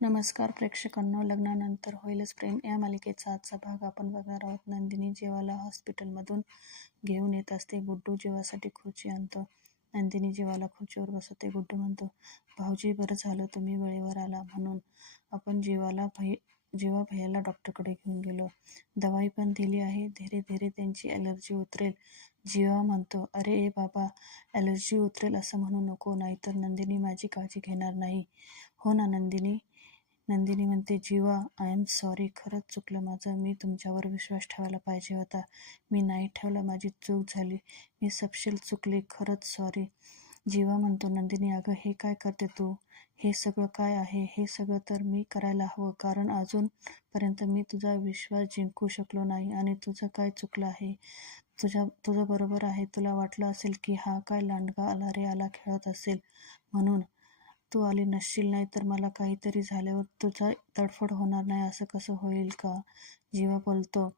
नमस्कार प्रेक्षकांनो, लग्नानंतर होईलच प्रेम या मालिकेचा आजचा भाग आपण बघणार आहोत. नंदिनी जीवाला हॉस्पिटलमधून घेऊन येत असते. गुड्डू जीवासाठी खुर्ची आणतो. नंदिनी जीवाला खुर्चीवर बसवते. गुड्डू म्हणतो, भाऊजी बरं झालं तुम्ही वेळेवर आला म्हणून आपण जीवा भैयाला डॉक्टरकडे घेऊन गेलो. दवाई पण दिली आहे. धीरे धीरे त्यांची ॲलर्जी उतरेल. जीवा म्हणतो, अरे ए बाबा, ॲलर्जी उतरेल असं म्हणू नको, नाहीतर नंदिनी माझी काळजी घेणार नाही. हो ना नंदिनी म्हणते, जीवा आय एम सॉरी, खरंच चुकलं माझं. मी तुमच्यावर विश्वास ठेवायला पाहिजे होता. मी नाही ठेवला, माझी चूक झाली. मी सपशेल चुकले, खरंच सॉरी. जीवा म्हणतो, नंदिनी अगं हे काय करते तू? हे सगळं काय आहे? हे सगळं तर मी करायला हवं, कारण अजूनपर्यंत मी तुझा विश्वास जिंकू शकलो नाही. आणि तुझं काय चुकलं आहे? तुझं बरोबर आहे. तुला वाटलं असेल की हा काय लांडगा आला रे आला खेळत असेल म्हणून तू आली नसशील, नाही तर मला काहीतरी झाल्यावर तुझा तडफड होणार नाही असं कसं होईल का? जीवा बोलतो.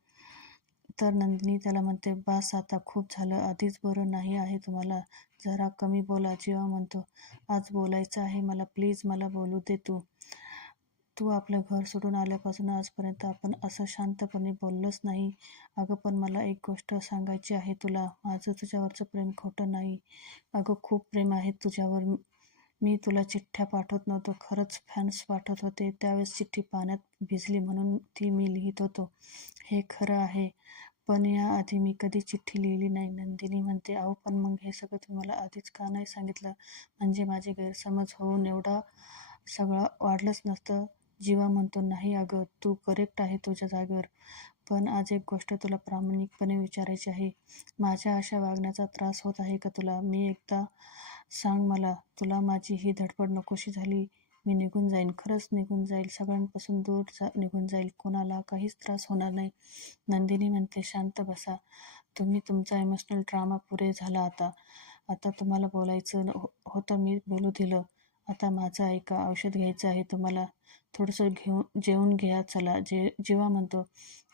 तर नंदिनी त्याला म्हणते, बास आता, खूप झालं. आधीच बरं नाही आहे तुम्हाला, जरा कमी बोला. जीवा म्हणतो, आज बोलायचं आहे मला, प्लीज मला बोलू दे. तू आपलं घर सोडून आल्यापासून आजपर्यंत आपण असं शांतपणे बोललोच नाही. अगं पण मला एक गोष्ट सांगायची आहे तुला. माझं तुझ्यावरचं प्रेम खोटं नाही. अगं खूप प्रेम आहे तुझ्यावर. मी तुला चिठ्ठ्या पाठवत नव्हतो, खरंच फॅन्स पाठवत होते. त्यावेळेस चिठ्ठी पाण्यात भिजली म्हणून ती मी लिहित होतो, हे खरं आहे. पण याआधी मी कधी चिठ्ठी लिहिली नाही. नंदिनी म्हणते, अहो पण मग हे सगळं तुम्हाला आधीच का नाही सांगितलं? म्हणजे माझे गैरसमज होऊन एवढा सगळं वाढलंच नसतं. जीवा म्हणतो, नाही अगं, तू करेक्ट आहे तुझ्या जागेवर. पण आज एक गोष्ट तुला प्रामाणिकपणे विचारायची आहे. माझ्या अशा वागण्याचा त्रास होत आहे का तुला? मी एकदा सांग मला, तुला माझी ही धडपड नकोशी झाली? मी निघून जाईन, खरंच निघून जाईल, सगळ्यांपासून दूर निघून जाईल, कोणाला काहीच त्रास होणार नाही. नंदिनी म्हणते, शांत बसा तुम्ही, तुमचा इमोशनल ड्रामा पुरे झाला. आता आता तुम्हाला बोलायचं होतं, मी बोलू दिलं. आता माझं ऐका, औषध घ्यायचं आहे तुम्हाला, थोडंसं जेवून घ्या चला. जेवा म्हणतो,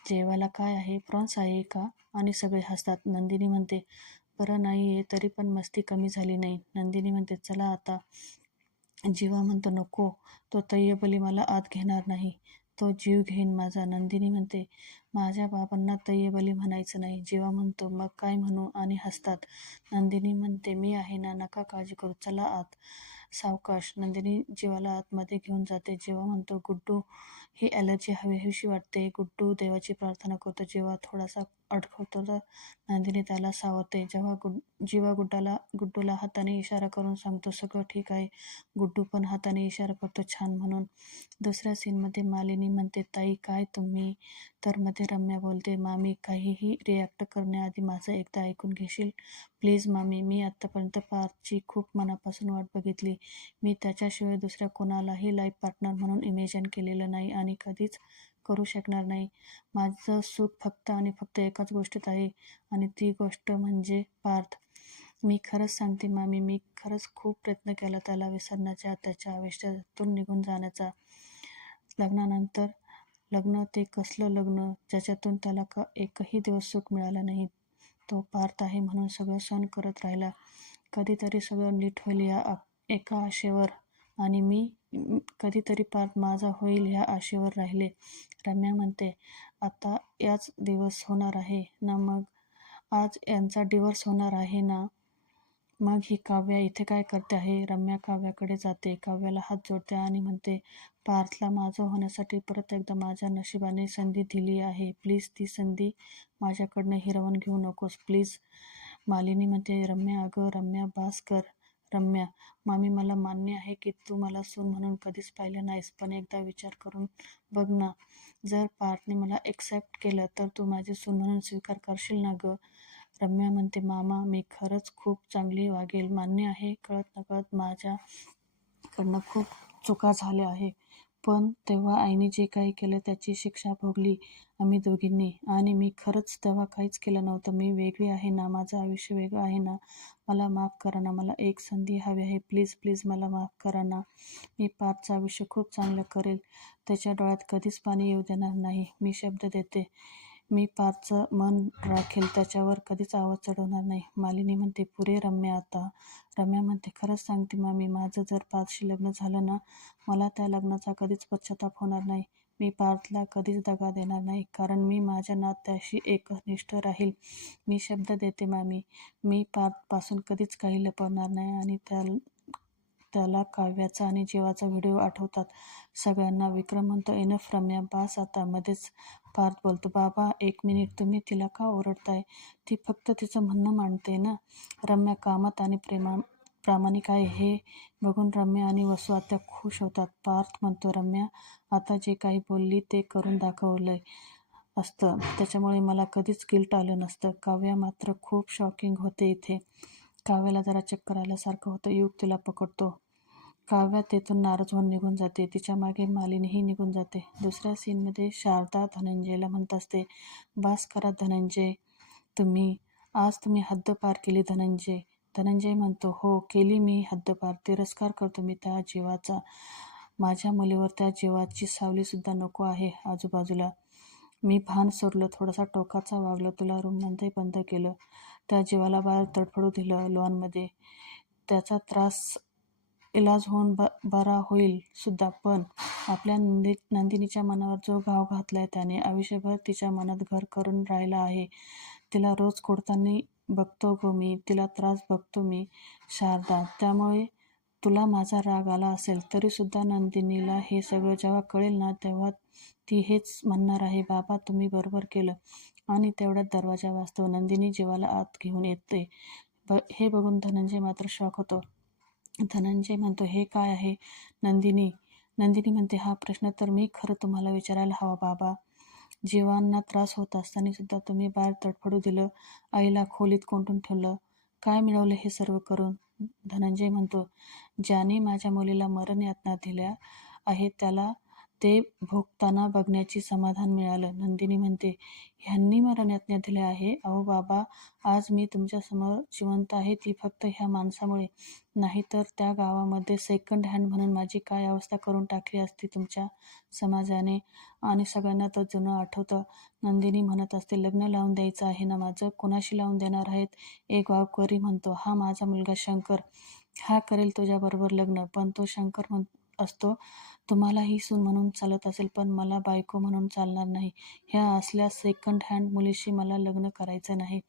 जेवायला काय आहे? प्रॉन्स आहे का? आणि सगळे हसतात. नंदिनी म्हणते, बरं नाही आहे, तरी पण मस्ती कमी झाली नाही. नंदिनी म्हणते, चला आता. जीवा म्हणतो, नको, तो तय्यबली मला आत घेणार नाही, तो जीव घेईन माझा. नंदिनी म्हणते, माझ्या बाबांना तय्यबली म्हणायचं नाही. जीवा म्हणतो, मग काय म्हणू? आणि हसतात. नंदिनी म्हणते, मी आहे ना, नका काळजी करू, चला आत. सावकाश. नंदिनी जीवाला आतमध्ये घेऊन जाते. जीवा म्हणतो, गुड्डू, ही ॲलर्जी हवीहवीशी वाटते. गुड्डू देवाची प्रार्थना करतो. जीवा थोडासा अडखळतो तर नंदिनी त्याला सावरते. जीवा गुड्डूला हाताने इशारा करून सांगतो, सगळं ठीक आहे. गुड्डू पण हाताने इशारा करतो, छान म्हणून. दुसऱ्या सीनमध्ये मालिनी म्हणते, ताई काय तुम्ही? तर मध्ये रम्या बोलते, मामी काहीही रिॲक्ट करण्याआधी माझं एकदा ऐकून घेशील प्लीज मामी? मी आत्तापर्यंत पार्थची खूप मनापासून वाट बघितली. मी त्याच्याशिवाय दुसऱ्या कोणालाही लाईफ पार्टनर म्हणून इमेजिन केलेलं नाही आणि कधीच करू शकणार नाही. माझं सुख फक्त आणि फक्त एकाच गोष्टीत आहे, आणि ती गोष्ट म्हणजे पार्थ. मी खरंच सांगते मामी, मी खरंच खूप प्रयत्न केला त्याला विसरण्याचा, त्याच्या आयुष्यातून निघून जाण्याचा. लग्न ते कसलं लग्न ज्याच्यातून त्याला एकही दिवस सुख मिळालं नाही. तो पार्थ आहे म्हणून सगळं सहन करत राहिला. कधीतरी सगळं नीट होईल या एका आशेवर, आणि मी कधीतरी पार्थ माझा होईल ह्या आशेवर राहिले. रम्या म्हणते, आता याच दिवस होणार आहे ना? मग आज यांचा डिव्होर्स होणार आहे ना? मग ही काव्या इथे काय करते आहे? रम्या काव्याकडे जाते, काव्याला हात जोडते आणि म्हणते, पार्थला माझं होण्यासाठी परत एकदा माझ्या नशिबाने संधी दिली आहे. प्लीज ती संधी माझ्याकडनं हिरावून घेऊ नकोस प्लीज. मालिनी म्हणते, रम्या अगं रम्या, बास कर. रम्या, मामी मला मान्य आहे की तू मला सून म्हणून कधीच पाहिलं नाहीस, पण एकदा विचार करून बघ ना, जर पार्थने मला एक्सेप्ट केलं तर तू माझी सून म्हणून स्वीकार करशील ना गं? रम्या म्हणते, मामा मी खरंच खूप चांगली वागेल. मान्य आहे, कळत नकळत माझ्याकडनं खूप चुका झाल्या आहे, पण तेव्हा आईने जे काही केलं त्याची शिक्षा भोगली आम्ही दोघींनी, आणि मी खरंच तेव्हा काहीच केलं नव्हतं. मी वेगळी आहे ना, माझं आयुष्य वेगळं आहे ना, मला माफ करा ना, मला एक संधी हवी आहे, प्लीज प्लीज मला माफ करा ना. मी पार्थचं आयुष्य खूप चांगलं करेल, त्याच्या डोळ्यात कधीच पाणी येऊ देणार नाही, मी शब्द देते. मी पार्थचं मन राखेल, त्याच्यावर कधीच आवाज चढवणार नाही. मालिनी म्हणते, पुरे रम्या आता. रम्या म्हणते, खरंच सांगते मामी, माझं जर पार्थशी लग्न झालं ना, मला त्या लग्नाचा कधीच पश्चाताप होणार नाही. मी पार्थला कधीच दगा देणार नाही, कारण मी माझ्या नात्याशी एकनिष्ठ राहील. मी शब्द देते मामी, मी पार्थपासून कधीच काही लपवणार नाही. आणि त्याला काव्याचा आणि जीवाचा व्हिडिओ आठवतात सगळ्यांना. विक्रम म्हणतो, एनफ रम्या, बास आता. मध्येच पार्थ बोलतो, बाबा 1 मिनिट, तुम्ही तिला का ओरडताय? ती फक्त तिचं म्हणणं मांडते ना. रम्या कामात आणि प्रामाणिक आहे हे बघून रम्या आणि वसू आत्या खुश होतात. पार्थ म्हणतो, रम्या आता जे काही बोलली ते करून दाखवलंय असतं, त्याच्यामुळे मला कधीच गिल्ट आलं नसतं. काव्या मात्र खूप शॉकिंग होते इथे. काव्याला जरा चक्कर आल्यासारखं होतं. युग तिला पकडतो. काव्या तेथून नाराज होऊन निघून जाते. तिच्या मागे मालिनीही निघून जाते. दुसऱ्या सीनमध्ये शारदा धनंजयला म्हणत असते, बास करा धनंजय, आज तुम्ही हद्द पार केली धनंजय. धनंजय म्हणतो, हो केली मी हद्द पार. तिरस्कार करतो मी त्या जीवाचा. माझ्या मुलीवर त्या जीवाची सावलीसुद्धा नको आहे आजूबाजूला. मी भान सोडलं, थोडासा टोकाचा वागलो, तुला रूममध्ये बंद केलं, त्या जीवाला बाहेर तडफडू दिलं लॉनमध्ये. त्याचा त्रास इलाज होऊन बरा होईल सुद्धा, पण आपल्या नंदिनीच्या मनावर जो घाव घातलाय त्याने आयुष्यभर तिच्या मनात घर करून राहिला आहे. तिला रोज कोडताना बघतो गो मी, तिला त्रास बघतो मी शारदा. त्यामुळे तुला माझा राग आला असेल तरीसुद्धा नंदिनीला हे सगळं जेव्हा कळेल ना, तेव्हा ती हेच म्हणणार आहे, बाबा तुम्ही बरोबर केलं. आणि तेवढ्यात दरवाजा वाजतो. नंदिनी जीवाला आत घेऊन येते. हे बघून धनंजय मात्र शॉक होतो. धनंजय म्हणतो, हे काय आहे? नंदिनी म्हणते, हा प्रश्न तर मी खरं तुम्हाला विचारायला हवा बाबा. जीवांना त्रास होत असताना सुद्धा तुम्ही बाहेर तडफडू दिलं, आईला खोलीत कोंडून ठेवलं, काय मिळवलं हे सर्व करून? धनंजय म्हणतो, ज्याने माझ्या मुलीला मरण यातना दिल्या आहेत त्याला ते भोगताना बघण्याची समाधान मिळालं. नंदिनी म्हणते, ह्यांनी मरण यातना दिल्या आहे? अहो बाबा, आज मी तुमच्यासमोर जिवंत आहे ती फक्त ह्या माणसामुळे. नाहीतर त्या गावामध्ये सेकंड हँड म्हणून माझी काय अवस्था करून टाकली असती तुमच्या समाजाने. आणि सगळ्यांना तर जुनं आठवतं. नंदिनी म्हणत असते, लग्न लावून द्यायचं आहे ना माझं? कोणाशी लावून देणार आहेत? एक गावकरी म्हणतो, हा माझा मुलगा शंकर, हा करेल तुझ्याबरोबर लग्न. पण तो शंकर असतो, तुम्हाला ही सून म्हणून चालत असेल, पण मला बायको म्हणून चालणार नाही. ह्या असल्या सेकंड हँड मुलीशी मला लग्न करायचं नाही.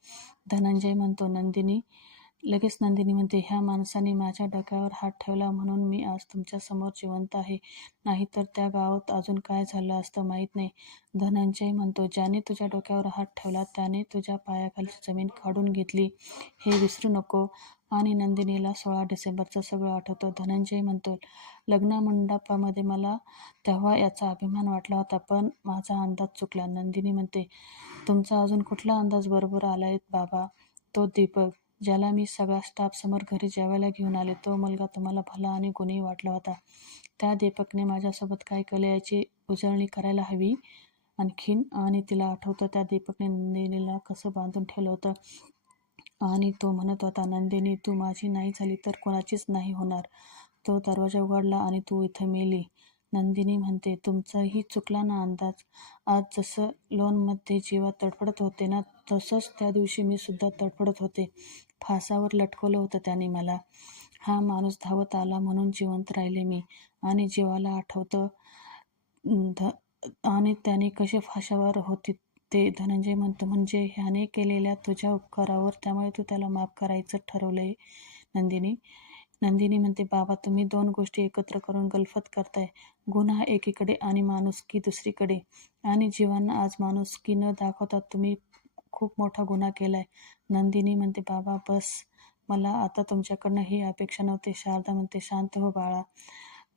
धनंजय म्हणतो, लगेच नंदिनी म्हणते, ह्या माणसाने माझ्या डोक्यावर हात ठेवला म्हणून मी आज तुमच्या समोर जिवंत आहे, नाहीतर त्या गावात अजून काय झालं असतं माहीत नाही. धनंजय म्हणतो, ज्याने तुझ्या डोक्यावर हात ठेवला त्याने तुझ्या पायाखालची जमीन काढून घेतली, हे विसरू नको. आणि नंदिनीला 16 डिसेंबरचं सगळं आठवतं. धनंजय म्हणतो, लग्नमंडपामध्ये मला तेव्हा याचा अभिमान वाटला होता, पण माझा अंदाज चुकला. नंदिनी म्हणते, तुमचा अजून कुठला अंदाज बरोबर आलाय बाबा? तो दीपक, ज्याला मी सगळा स्टाफ समोर घरी जेवायला घेऊन आले, तो मुलगा तुम्हाला भला आणि गुणी वाटला होता. त्या दीपकने माझ्यासोबत काय केलं याची उजळणी करायला हवी आणखीन. आणि तिला आठवतं त्या दीपकने नंदिनीला कसं बांधून ठेवलं होतं. आणि तो म्हणत होता, नंदिनी तू माझी नाही झाली तर कोणाचीच नाही होणार. तो दरवाजा उघडला आणि तू इथं मेली. नंदिनी म्हणते, तुमचाही चुकला ना अंदाज. आज जसं लोनमध्ये जीवा तडफडत होते ना, तसंच त्या दिवशी मी सुद्धा तडफडत होते. फासावर लटकवलं होतं त्याने मला. हा माणूस धावत आला म्हणून जिवंत राहिले मी. आणि जीवाला आठवतं आणि त्याने कसे फाशावर होते ते. धनंजय म्हणतो, म्हणजे ह्याने केलेल्या तुझ्या उपकारावर, त्यामुळे तू त्याला माफ करायचं ठरवलंय नंदिनी. नंदिनी म्हणते, बाबा तुम्ही 2 गोष्टी एकत्र करून गलफत करताय. गुन्हा एकीकडे आणि माणुसकी दुसरीकडे. आणि जीवांना आज माणुसकी न दाखवता तुम्ही खूप मोठा गुन्हा केलाय. नंदिनी म्हणते, बाबा बस, मला आता तुमच्याकडनं ही अपेक्षा नव्हती. शारदा म्हणते, शांत हो बाळा,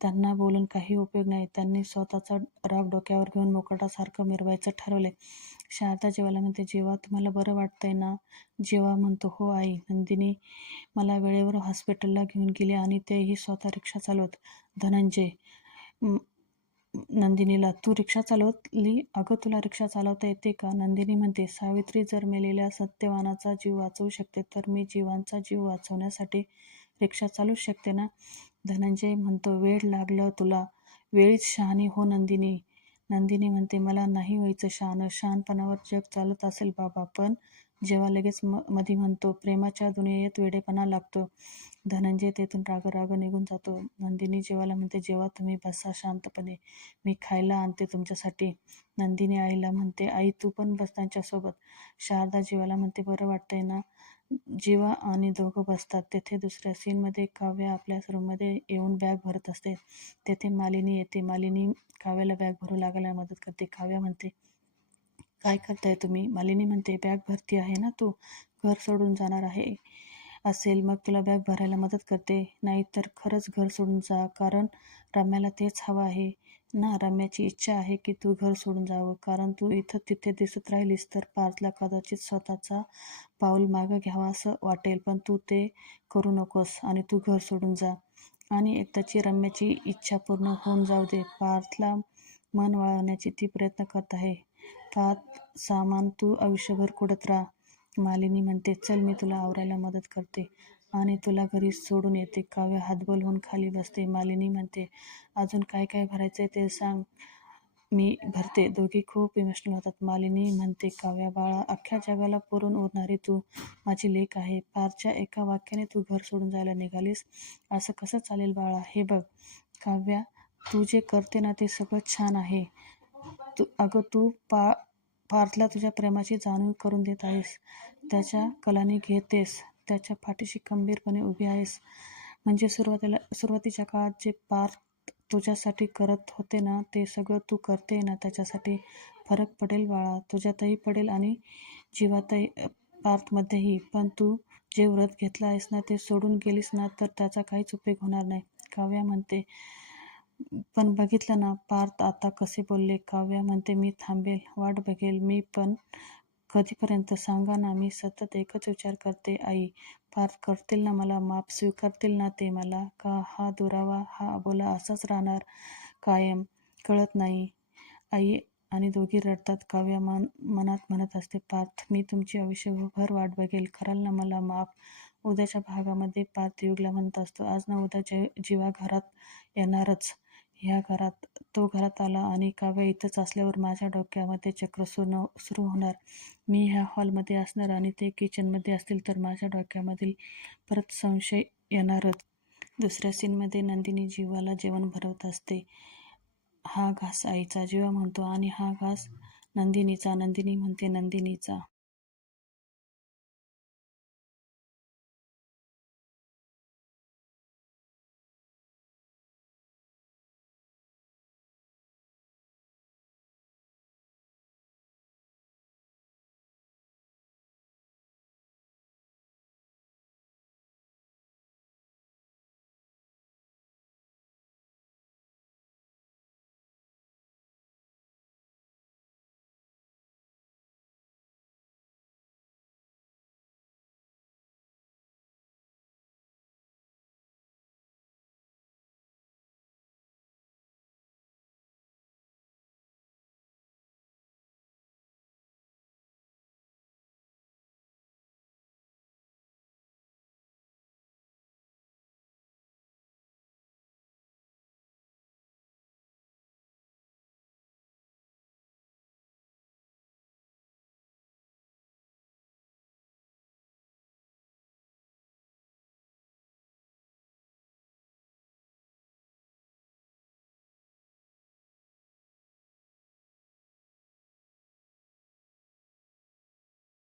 त्यांना बोलून काही उपयोग नाही. त्यांनी स्वतःचा राग डोक्यावर घेऊन मुकुटासारखं मिरवायचं ठरवलंय. शारदा जीवाला म्हणते, जीवा तुम्हाला बरं वाटतंय ना? जीवा म्हणतो, हो आई. नंदिनी मला वेळेवर हॉस्पिटलला घेऊन गेली आणि तेही स्वतः रिक्षा चालवत. धनंजय नंदिनीला, तू रिक्षा चालवली? अगं तुला रिक्षा चालवता येते का? नंदिनी म्हणते, सावित्री जर मेलेल्या सत्यवानाचा जीव वाचवू शकते तर मी जीवांचा जीव वाचवण्यासाठी रिक्षा चालूच शकते ना. धनंजय म्हणतो, वेळ लागलं तुला. वेळीच शहाणी हो नंदिनी. नंदिनी म्हणते, मला नाही व्हायचं शहाणं. शहाणपणावर जग चालत असेल बाबा, पण जेव्हा लगेच मधी म्हणतो, प्रेमाच्या दुनियेत वेडेपणा लागतो. धनंजय तेथून राग निघून जातो. नंदिनी जेवायला म्हणते, जेव्हा तुम्ही बसा शांतपणे, मी खायला आणते तुमच्यासाठी. नंदिनी आईला म्हणते, आई तू पण बस त्यांच्यासोबत. शारदा जेवायला म्हणते, बरं वाटतंय ना. जीवा आणि दोघं बसतात. तेथे दुसऱ्या सीनमध्ये काव्या आपल्या रूममध्ये येऊन बॅग भरत असते. तेथे मालिनी येते. मालिनी काव्याला बॅग भरू लागायला मदत करते. काव्या म्हणते, काय करताय तुम्ही? मालिनी म्हणते, बॅग भरती आहे ना तू, घर सोडून जाणार आहे असेल मग तुला बॅग भरायला मदत करते. नाही तर खरंच घर सोडून जा, कारण रम्याला तेच हवं आहे ना. रम्याची इच्छा आहे की तू घर सोडून जावं, कारण तू इथं तिथे दिसत राहिलीस तर पार्थला कदाचित स्वतःचा पाऊल मागं घ्यावा असं वाटेल, पण तू ते करू नकोस आणि तू घर सोडून जा आणि एकदाची रम्याची इच्छा पूर्ण होऊन जाऊ दे. पार्थला मन वळवण्याची ती प्रयत्न करत आहे. पार्थ सामान तू आयुष्यभर कुडत राहा. मालिनी म्हणते, चल मी तुला आवरायला मदत करते आणि तुला घरी सोडून येते. काव्य हातबल होऊन खाली बसते. मालिनी म्हणते, अजून काय काय भरायचंय ते सांग, मी भरते. दोघी खूप इमोशनल होतात. मालिनी म्हणते, काव्या बाळा, अख्ख्या जगाला पुरून उरणारी तू माझी लेक आहे. पारच्या एका वाक्याने तू घर सोडून जायला निघालीस, असं कसं चालेल बाळा? हे बघ काव्या, तू जे करते ना ते सगळं छान आहे. अगं तू पार्थला तुझ्या प्रेमाची जाणीव करून देत आहेस, त्याच्या कलानी घेतेस, त्याच्या पाठीशी खंबीरपणे उभी आहेस. म्हणजे सुरुवातीच्या काळात जे पार्थ तुझ्यासाठी करत होते ना ते सगळं तू करते ना, त्याच्यासाठी फरक पडेल बाळा, तुझ्यातही पडेल आणि जीवातही, पार्थमध्येही. पण तू जे व्रत घेतलं आहेस ना ते सोडून गेलीस ना तर त्याचा काहीच उपयोग होणार नाही. काव्या म्हणते, पण बघितलं ना पार्थ आता कसे बोलले. काव्या म्हणते, मी थांबेल, वाट बघेल मी, पण कधीपर्यंत सांगा ना. मी सतत एकच विचार करते, आई पार्थ करतील ना मला माफ, स्वीकारतील ना ते मला, का हा दुरावा, हा अबोला असाच राहणार कायम? कळत नाही आई. आणि दोघी रडतात. काव्या मनात म्हणत असते, पार्थ मी तुमची आयुष्यभर वाट बघेल, कराल ना मला माफ? उद्याच्या भागामध्ये पार्थ युगला म्हणत असतो, आज ना उद्या जीवा घरात येणारच. ह्या घरात तो घरात आला आणि काव्या इथंच असल्यावर माझ्या डोक्यामध्ये चक्र सुरू होणार. मी ह्या हॉलमध्ये असणार आणि ते किचनमध्ये असतील तर माझ्या डोक्यामधील परत संशय येणारच. दुसऱ्या सीनमध्ये नंदिनी जीवाला जेवण भरवत असते. हा घास आईचा, जीवा म्हणतो, आणि हा घास नंदिनीचा. नंदिनी म्हणते, नंदिनीचा.